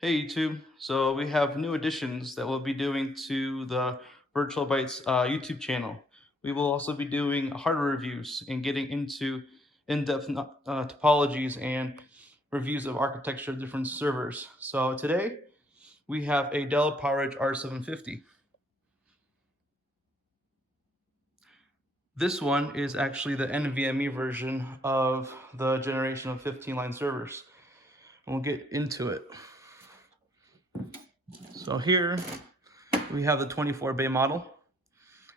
Hey YouTube, so we have new additions that we'll be doing to the Virtual Bytes YouTube channel. We will also be doing hardware reviews and getting into in-depth topologies and reviews of architecture of different servers. So today we have a Dell PowerEdge R750. This one is actually the NVMe version of the generation of 15-line servers. And we'll get into it. So here we have the 24 bay model.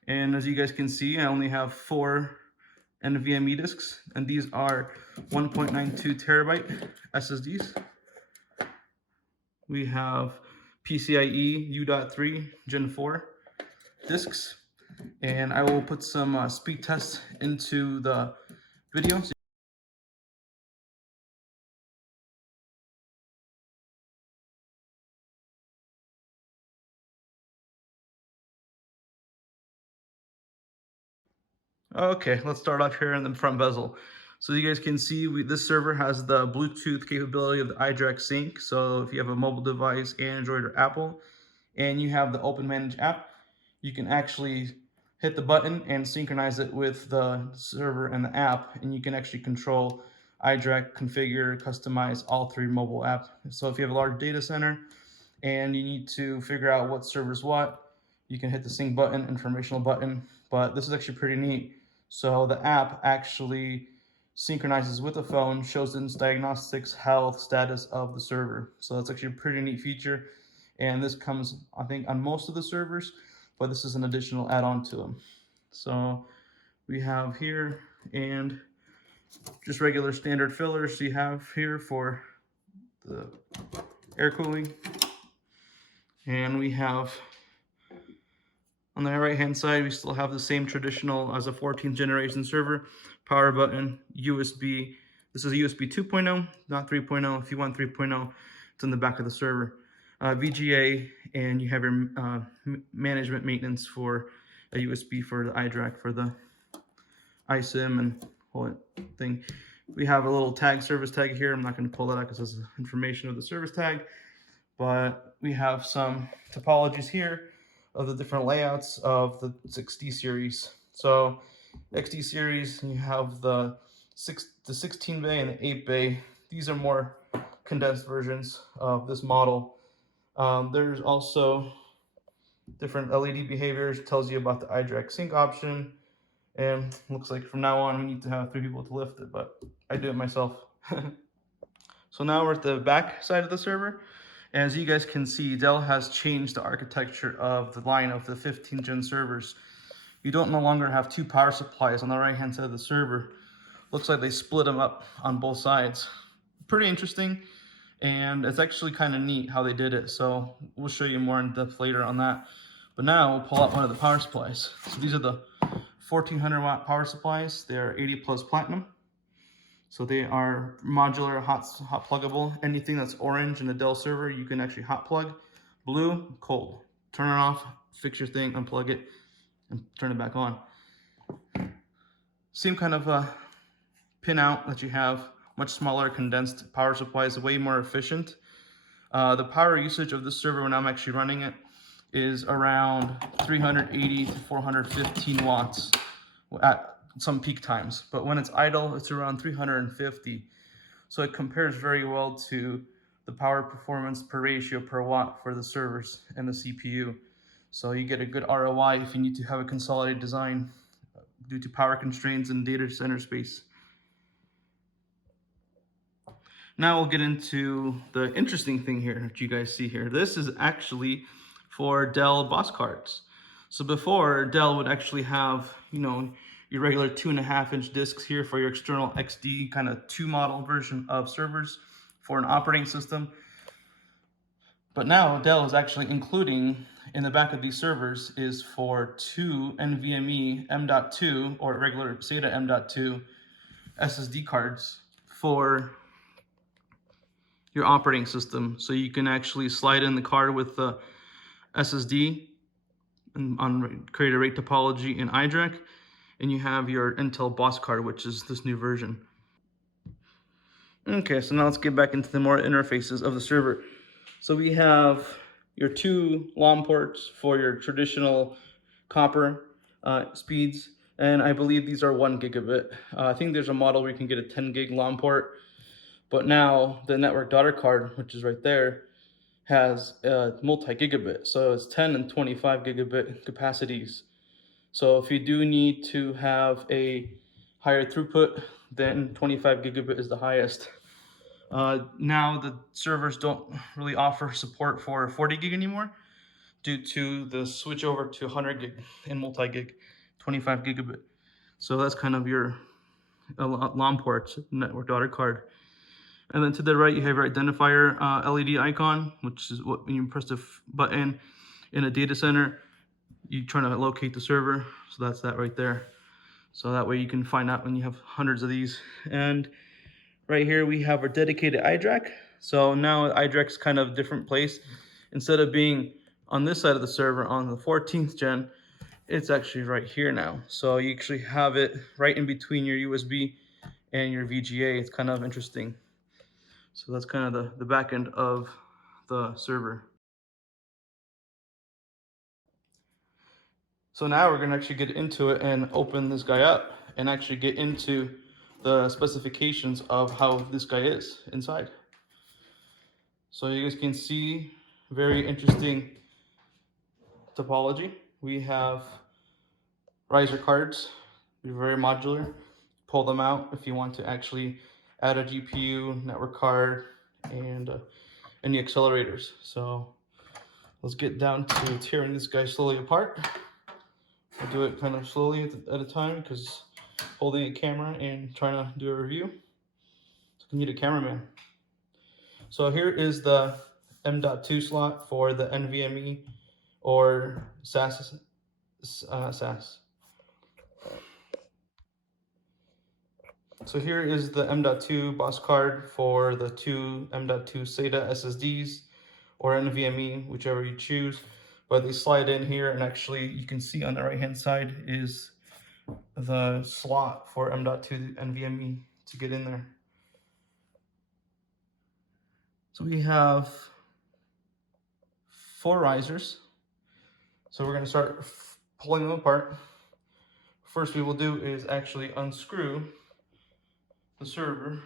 And as you guys can see, I only have 4 NVMe disks, and these are 1.92 terabyte SSDs. We have PCIe U.3 Gen 4 disks, and I will put some speed tests into the video. Okay, let's start off here in the front bezel. So you guys can see this server has the Bluetooth capability of the iDRAC sync. So if you have a mobile device, Android or Apple, and you have the Open Manage app, you can actually hit the button and synchronize it with the server and the app, and you can actually control iDRAC, configure, customize all 3 mobile apps. So if you have a large data center and you need to figure out what server's what, you can hit the sync button, informational button. But this is actually pretty neat. So the app actually synchronizes with the phone, shows its diagnostics, health, status of the server. So that's actually a pretty neat feature. And this comes, I think, on most of the servers, but this is an additional add-on to them. So we have here, and just regular standard fillers you have here for the air cooling. And we have on the right hand side, we still have the same traditional as a 14th generation server, power button, USB. This is a USB 2.0, not 3.0. If you want 3.0, it's in the back of the server. VGA, and you have your management maintenance for a USB for the iDRAC for the iSIM and whole thing. We have a little tag, service tag here. I'm not going to pull that out because this is information of the service tag, but we have some topologies here of the different layouts of the XT series. So XT series, you have the 16 bay and the 8 bay. These are more condensed versions of this model. There's also different LED behaviors, tells you about the iDRAC sync option, and looks like from now on we need to have 3 people to lift it, but I do it myself. So now we're at the back side of the server. As you guys can see, Dell has changed the architecture of the line of the 15th gen servers. You don't no longer have 2 power supplies on the right hand side of the server. Looks like they split them up on both sides. Pretty interesting, and it's actually kind of neat how they did it. So we'll show you more in depth later on that. But now we'll pull out one of the power supplies. So these are the 1400 watt power supplies. They're 80 plus platinum. So they are modular, hot pluggable. Anything that's orange in the Dell server, you can actually hot plug. Blue, cold. Turn it off, fix your thing, unplug it, and turn it back on. Same kind of pin out that you have. Much smaller, condensed power supply is way more efficient. The power usage of this server when I'm actually running it is around 380 to 415 watts at some peak times, but when it's idle, it's around 350. So it compares very well to the power performance per ratio per watt for the servers and the CPU. So you get a good ROI if you need to have a consolidated design due to power constraints and data center space. Now we'll get into the interesting thing here that you guys see here. This is actually for Dell boss cards. So before, Dell would actually have, your regular 2.5-inch discs here for your external XD kind of 2 model version of servers for an operating system. But now Dell is actually including in the back of these servers is for 2 NVMe M.2 or regular SATA M.2 SSD cards for your operating system. So you can actually slide in the card with the SSD and create a rate topology in iDRAC, and you have your Intel boss card, which is this new version. Okay, so now let's get back into the more interfaces of the server. So we have your two LOM ports for your traditional copper speeds, and I believe these are 1 gigabit. I think there's a model where you can get a 10 gig LOM port, but now the network daughter card, which is right there, has multi-gigabit, so it's 10 and 25 gigabit capacities. So if you do need to have a higher throughput, then 25 gigabit is the highest. Now the servers don't really offer support for 40 gig anymore due to the switch over to 100 gig and multi-gig, 25 gigabit. So that's kind of your LOM ports, network daughter card. And then to the right, you have your identifier LED icon, which is what when you press the button in a data center, you're trying to locate the server. So that's that right there. So that way you can find out when you have hundreds of these. And right here we have our dedicated iDRAC. So now iDRAC's kind of a different place. Instead of being on this side of the server on the 14th gen, it's actually right here now. So you actually have it right in between your USB and your VGA. It's kind of interesting. So that's kind of the back end of the server. So now we're gonna actually get into it and open this guy up and actually get into the specifications of how this guy is inside. So you guys can see very interesting topology. We have riser cards, they're very modular. Pull them out if you want to actually add a GPU, network card, and any accelerators. So let's get down to tearing this guy slowly apart. I'll do it kind of slowly at a time because holding a camera and trying to do a review, so you need a cameraman. So here is the M.2 slot for the NVMe or SAS. So here is the M.2 boss card for the two M.2 SATA SSDs or NVMe, whichever you choose. But they slide in here, and actually you can see on the right hand side is the slot for M.2 NVMe to get in there. So we have 4 risers. So we're going to start pulling them apart. First we will do is actually unscrew the server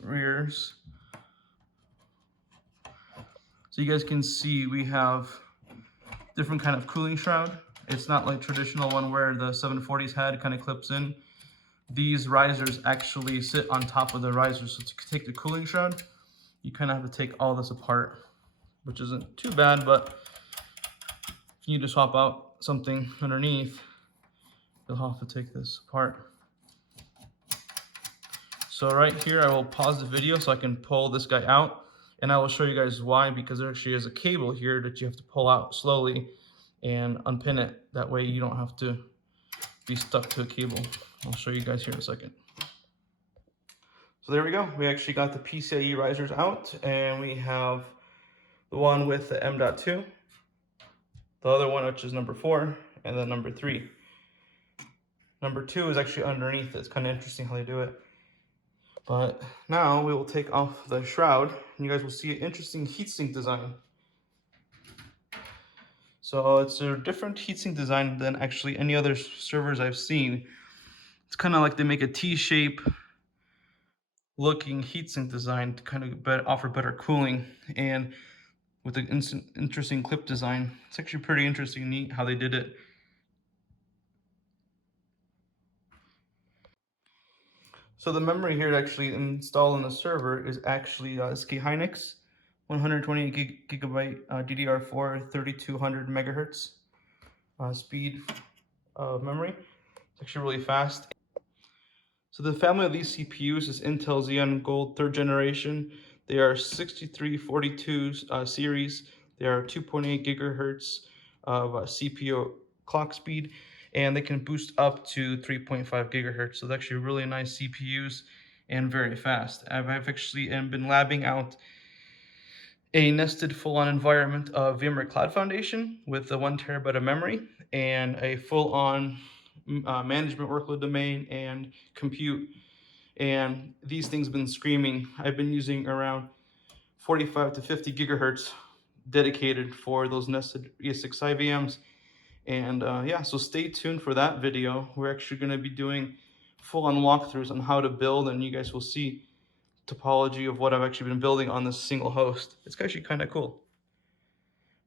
rears. So you guys can see we have different kind of cooling shroud. It's not like traditional one where the 740s had kind of clips in. These risers actually sit on top of the risers. So to take the cooling shroud, you kind of have to take all this apart, which isn't too bad, but if you need to swap out something underneath, you'll have to take this apart. So right here, I will pause the video so I can pull this guy out, and I will show you guys why, because there actually is a cable here that you have to pull out slowly and unpin it. That way you don't have to be stuck to a cable. I'll show you guys here in a second. So there we go. We actually got the PCIe risers out, and we have the one with the M.2, the other one which is number 4, and then number 3. Number 2 is actually underneath it. It's kind of interesting how they do it. But now we will take off the shroud, and you guys will see an interesting heatsink design. So it's a different heatsink design than actually any other servers I've seen. It's kind of like they make a T-shape looking heatsink design to kind of offer better cooling, and with an interesting clip design. It's actually pretty interesting and neat how they did it. So the memory here to actually install in the server is actually SK Hynix 128 gigabyte DDR4 3200 megahertz speed of memory. It's actually really fast. So the family of these CPUs is Intel Xeon Gold 3rd generation. They are 6342 series. They are 2.8 gigahertz of CPU clock speed, and they can boost up to 3.5 gigahertz. So they're actually really nice CPUs and very fast. I've actually been labbing out a nested full-on environment of VMware Cloud Foundation with the 1 terabyte of memory and a full-on management workload domain and compute. And these things have been screaming. I've been using around 45 to 50 gigahertz dedicated for those nested ESXi VMs. And yeah, so stay tuned for that video. We're actually going to be doing full-on walkthroughs on how to build, and you guys will see topology of what I've actually been building on this single host. It's actually kind of cool.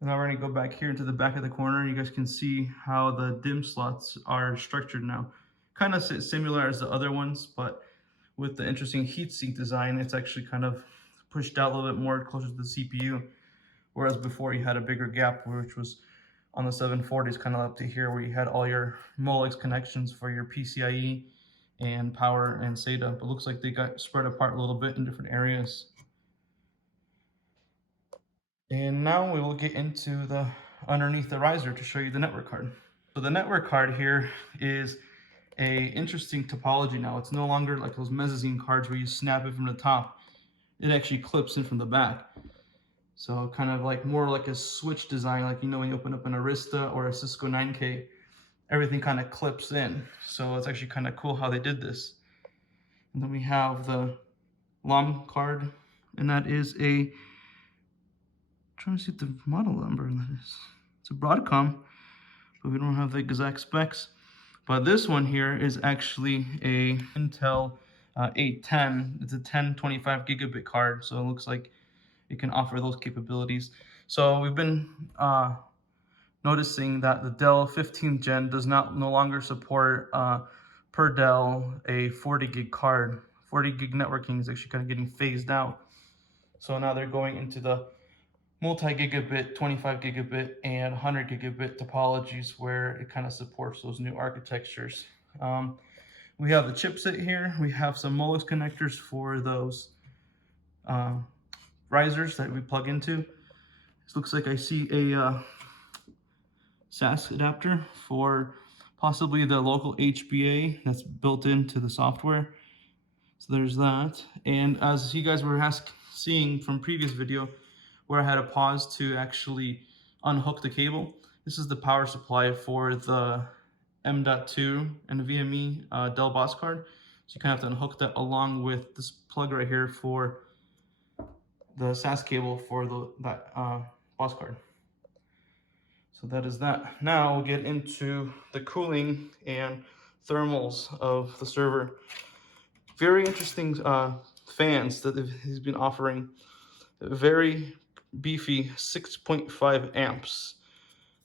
Now we're going to go back here into the back of the corner. You guys can see how the DIMM slots are structured now. Kind of similar as the other ones, but with the interesting heatsink design, it's actually kind of pushed out a little bit more closer to the CPU. Whereas before you had a bigger gap, which was on the 740s, kind of up to here, where you had all your Molex connections for your PCIe and power and SATA. But looks like they got spread apart a little bit in different areas. And now we will get into the underneath the riser to show you the network card. So the network card here is a interesting topology now. It's no longer like those mezzanine cards where you snap it from the top. It actually clips in from the back. So kind of like more like a switch design, like, you know, when you open up an Arista or a Cisco 9K, everything kind of clips in. So it's actually kind of cool how they did this. And then we have the LOM card, and that is a, trying to see what the model number that is. It's a Broadcom, but we don't have the exact specs. But this one here is actually a Intel 810. It's a 1025 gigabit card, so it looks like it can offer those capabilities. So we've been noticing that the Dell 15th gen does no longer support per Dell a 40 gig card. 40 gig networking is actually kind of getting phased out. So now they're going into the multi-gigabit, 25 gigabit, and 100 gigabit topologies where it kind of supports those new architectures. We have the chipset here. We have some Molex connectors for those risers that we plug into. This looks like I see a SAS adapter for possibly the local HBA that's built into the software. So there's that. And as you guys were seeing from previous video, where I had to pause to actually unhook the cable, this is the power supply for the M.2 and the VME Dell Boss card. So you kind of have to unhook that along with this plug right here for the SAS cable for that Boss card. So that is that. Now we'll get into the cooling and thermals of the server. Very interesting fans that he's been offering. Very beefy 6.5 amps.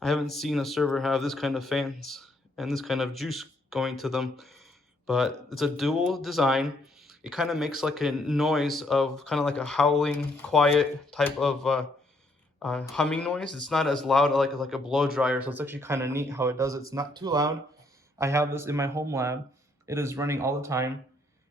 I haven't seen a server have this kind of fans and this kind of juice going to them, but it's a dual design. It kind of makes like a noise of kind of like a howling, quiet type of humming noise. It's not as loud like a blow dryer, so it's actually kind of neat how it does it. It's not too loud. I have this in my home lab. It is running all the time,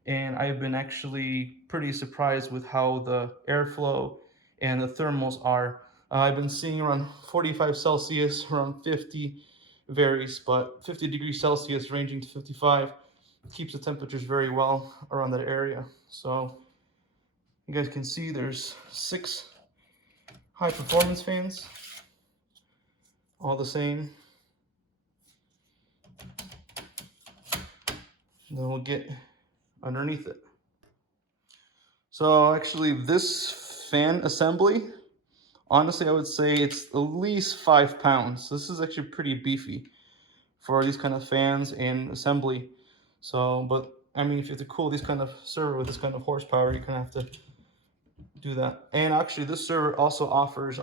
and I've been actually pretty surprised with how the airflow and the thermals are. I've been seeing around 45 Celsius, around 50 varies, but 50 degrees Celsius ranging to 55 keeps the temperatures very well around that area. So you guys can see there's 6 high performance fans, all the same. And then we'll get underneath it. So actually this fan assembly, honestly, I would say it's at least 5 pounds. This is actually pretty beefy for these kind of fans and assembly. So, but I mean, if you have to cool these kind of server with this kind of horsepower, you kind of have to do that. And actually, this server also offers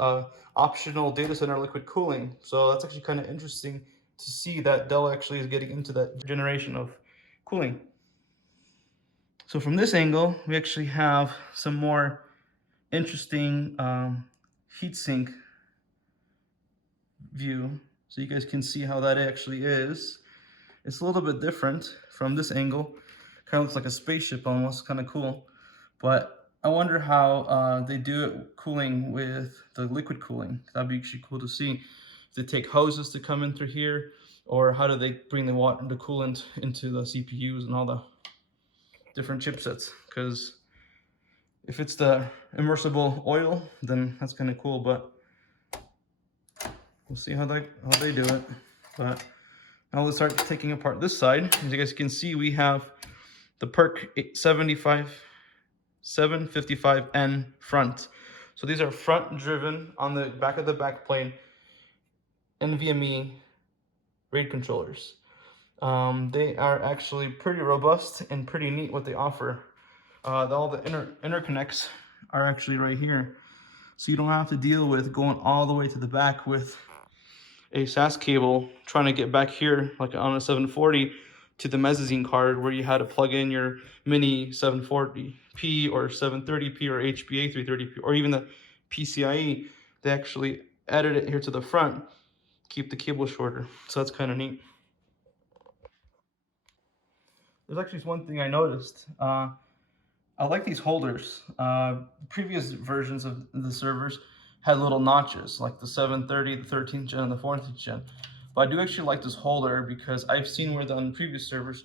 optional data center liquid cooling. So that's actually kind of interesting to see that Dell actually is getting into that generation of cooling. So from this angle, we actually have some more interesting heatsink view. So you guys can see how that actually is. It's a little bit different from this angle. Kind of looks like a spaceship almost, kind of cool. But I wonder how they do it cooling with the liquid cooling. That'd be actually cool to see. If they take hoses to come in through here, or how do they bring the water, the coolant into the CPUs and all the different chipsets? Because if it's the immersible oil, then that's kind of cool, but we'll see how they do it. But now let's start taking apart this side. As you guys can see, we have the PERC 755N front. So these are front driven on the back of the backplane NVMe RAID controllers. They are actually pretty robust and pretty neat what they offer. All the interconnects are actually right here. So you don't have to deal with going all the way to the back with a SAS cable trying to get back here like on a 740 to the mezzanine card where you had to plug in your mini 740p or 730p or HBA 330p or even the PCIe. They actually added it here to the front, keep the cable shorter. So that's kind of neat. There's actually one thing I noticed. I like these holders. Previous versions of the servers had little notches, like the 730, the 13th gen, and the 14th gen. But I do actually like this holder because I've seen where on previous servers,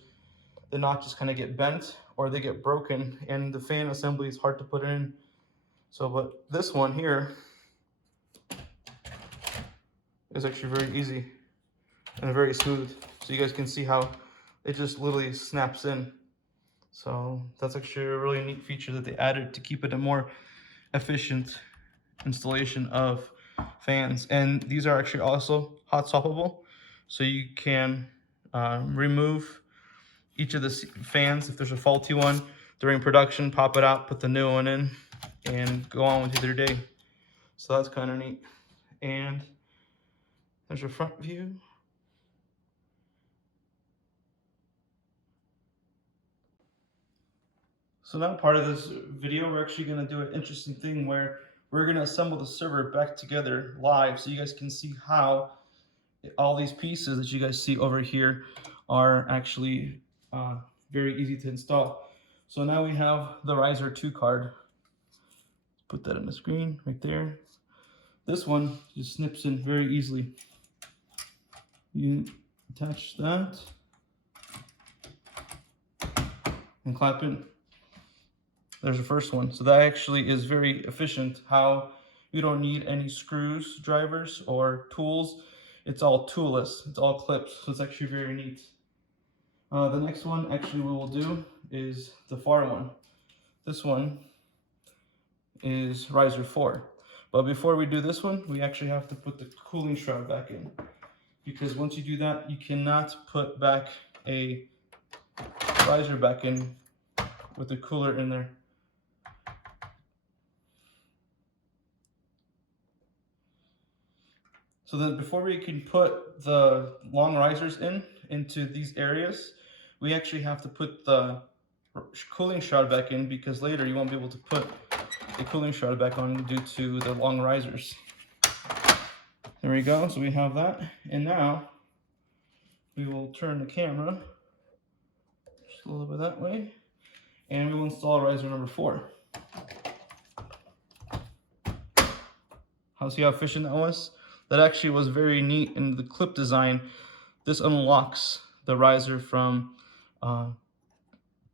the notches kind of get bent or they get broken, and the fan assembly is hard to put in. So, but this one here is actually very easy and very smooth. So you guys can see how it just literally snaps in. So that's actually a really neat feature that they added to keep it a more efficient installation of fans. And these are actually also hot swappable. So you can remove each of the fans if there's a faulty one during production, pop it out, put the new one in, and go on with your day. So that's kind of neat. And there's your front view. So now part of this video, we're actually going to do an interesting thing where we're going to assemble the server back together live so you guys can see how all these pieces that you guys see over here are actually very easy to install. So now we have the Riser 2 card. Put that on the screen right there. This one just snips in very easily. You attach that and clap in. There's the first one. So that actually is very efficient, how you don't need any screws, drivers, or tools. It's all toolless, it's all clips, so it's actually very neat. The next one actually we will do is the far one. This one is Riser 4. But before we do this one, we actually have to put the cooling shroud back in. Because once you do that, you cannot put back a riser back in with the cooler in there. So then before we can put the long risers into these areas, we actually have to put the cooling shroud back in because later you won't be able to put the cooling shroud back on due to the long risers. There we go, so we have that. And now we will turn the camera just a little bit that way and we will install riser number 4. See how efficient that was? That actually was very neat in the clip design. This unlocks the riser from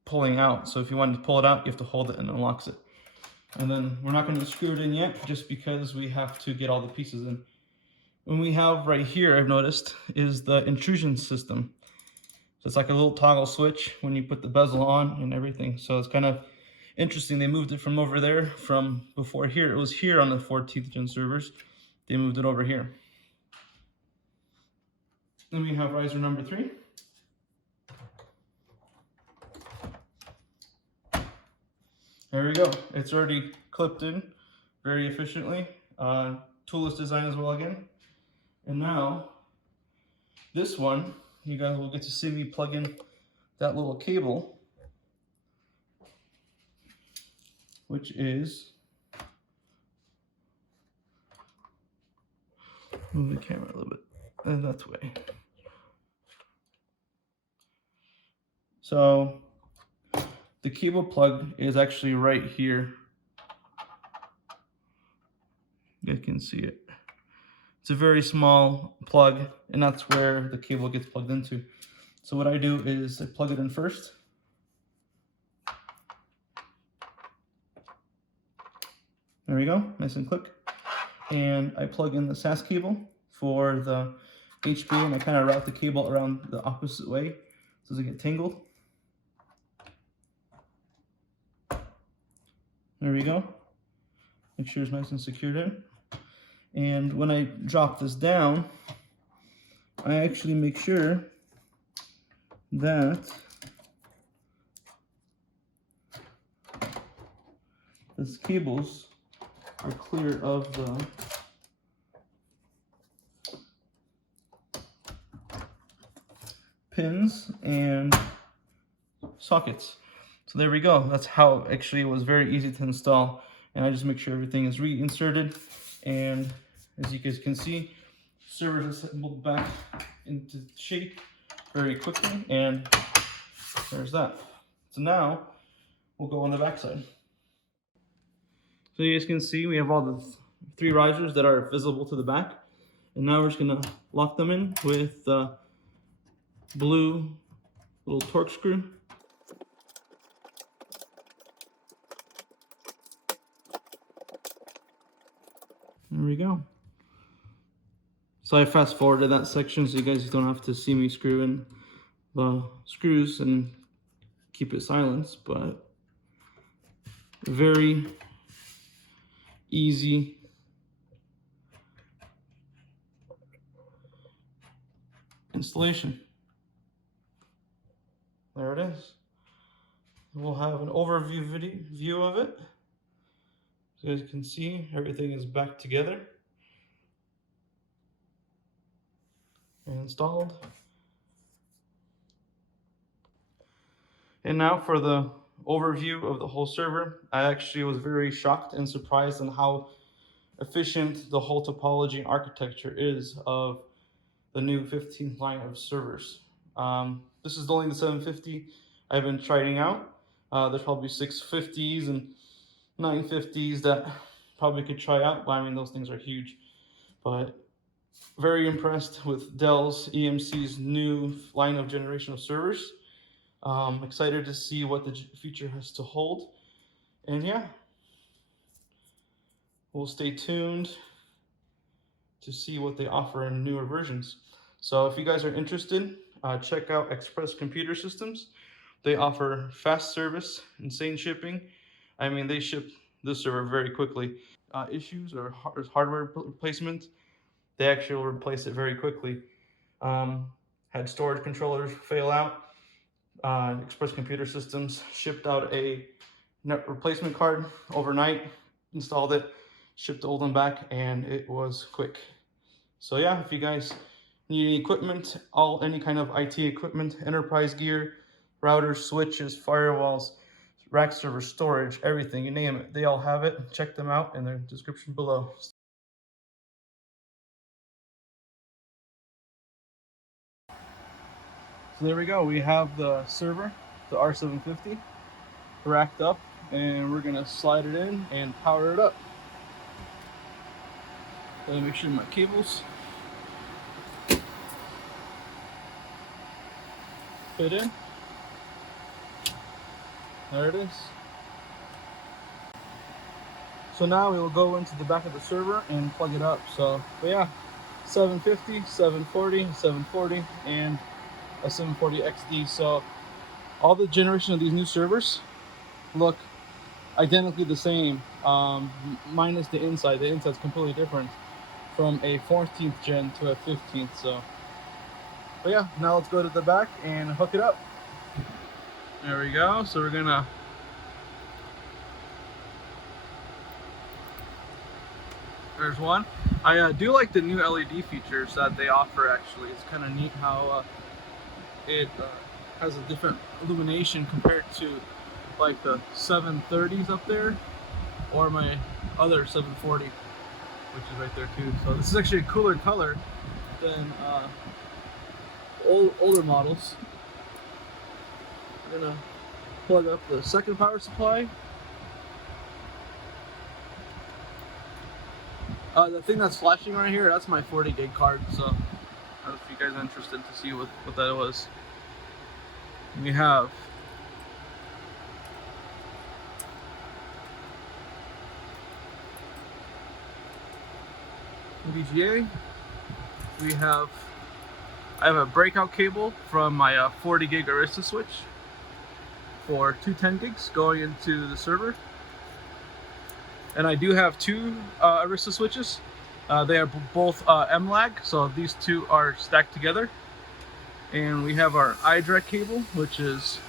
pulling out. So if you wanted to pull it out, you have to hold it and it unlocks it. And then we're not going to screw it in yet just because we have to get all the pieces in. What we have right here, I've noticed, is the intrusion system. So it's like a little toggle switch when you put the bezel on and everything. So it's kind of interesting. They moved it from over there from before here. It was here on the 14th gen servers. They moved it over here. Then we have riser number 3. There we go. It's already clipped in very efficiently. Toolless design as well again. And now this one, you guys will get to see me plug in that little cable, which is, move the camera a little bit, and that way. So the cable plug is actually right here. You can see it. It's a very small plug, and that's where the cable gets plugged into. So what I do is I plug it in first. There we go, nice and quick. And I plug in the SAS cable for the HB, and I kind of route the cable around the opposite way so it doesn't get tangled. There we go. Make sure it's nice and secured in. And when I drop this down, I actually make sure that these cables are clear of the pins and sockets. So there we go. That's how actually it was very easy to install. And I just make sure everything is reinserted. And as you guys can see, server is assembled back into shape very quickly. And there's that. So now we'll go on the back side. So you guys can see we have all the 3 risers that are visible to the back. And now we're just gonna lock them in with the blue little torque screw. There we go. So I fast forwarded that section so you guys don't have to see me screw in the screws and keep it silenced, but very easy installation. There it is. We'll have an overview view of it. So as you can see, everything is back together and installed. And now for the overview of the whole server. I actually was very shocked and surprised on how efficient the whole topology and architecture is of the new 15th line of servers. This is only the 750 I've been trying out. There's probably 650s and 950s that probably could try out, but I mean, those things are huge. But very impressed with Dell's EMC's new line of generation of servers. Excited to see what the future has to hold. And yeah, we'll stay tuned to see what they offer in newer versions. So if you guys are interested, check out Express Computer Systems. They offer fast service, insane shipping. I mean, they ship this server very quickly. Issues or hardware replacement, they actually will replace it very quickly. Had storage controllers fail out. Express Computer Systems shipped out a net replacement card overnight, installed it, shipped the old one back, and it was quick. So yeah, if you guys need any equipment, any kind of IT equipment, enterprise gear, routers, switches, firewalls, rack server, storage, everything, you name it, they all have it. Check them out in the description below. So there we go, we have the server, the R750, racked up, and we're gonna slide it in and power it up. Let me make sure my cables fit in. There it is. So now we will go into the back of the server and plug it up. So, but yeah, 750, 740, 740, and a 740 XD. So all the generation of these new servers look identically the same, minus the inside. The inside's completely different from a 14th gen to a 15th. So, but yeah, now let's go to the back and hook it up. There we go. So we're gonna there's one. I do like the new LED features that they offer. Actually, it's kind of neat how it has a different illumination compared to like the 730s up there, or my other 740, which is right there too. So this is actually a cooler color than older models. I'm gonna plug up the second power supply. The thing that's flashing right here, that's my 40 gig card. So I don't know if you guys are interested to see what that was. We have VGA. I have a breakout cable from my 40 gig Arista switch for 210 gigs going into the server. And I do have two Arista switches. They are both MLAG, so these two are stacked together. And we have our iDirect cable, which is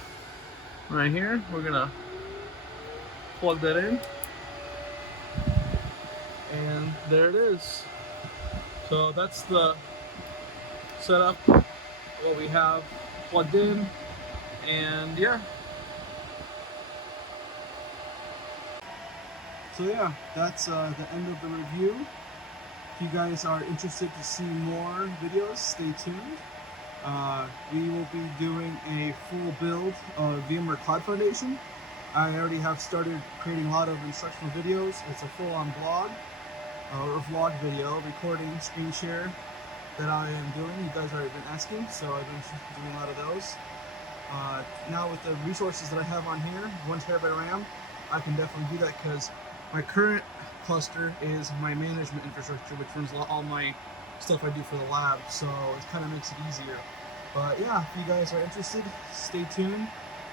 right here. We're gonna plug that in, and there it is. So that's the setup, what we have plugged in, and yeah. So yeah, that's the end of the review. If you guys are interested to see more videos, stay tuned. We will be doing a full build of VMware Cloud Foundation. I already have started creating a lot of instructional videos. It's a full-on blog or vlog video, recording, screen share that I am doing. You guys have been asking, so I've been doing a lot of those. Now with the resources that I have on here, 1 terabyte RAM, I can definitely do that because my current cluster is my management infrastructure, which runs all my stuff I do for the lab, so it kind of makes it easier. But yeah, if you guys are interested, stay tuned,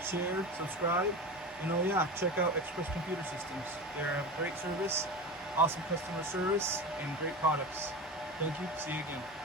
share, subscribe, and oh yeah, check out Express Computer Systems. They're a great service, awesome customer service, and great products. Thank you. See you again.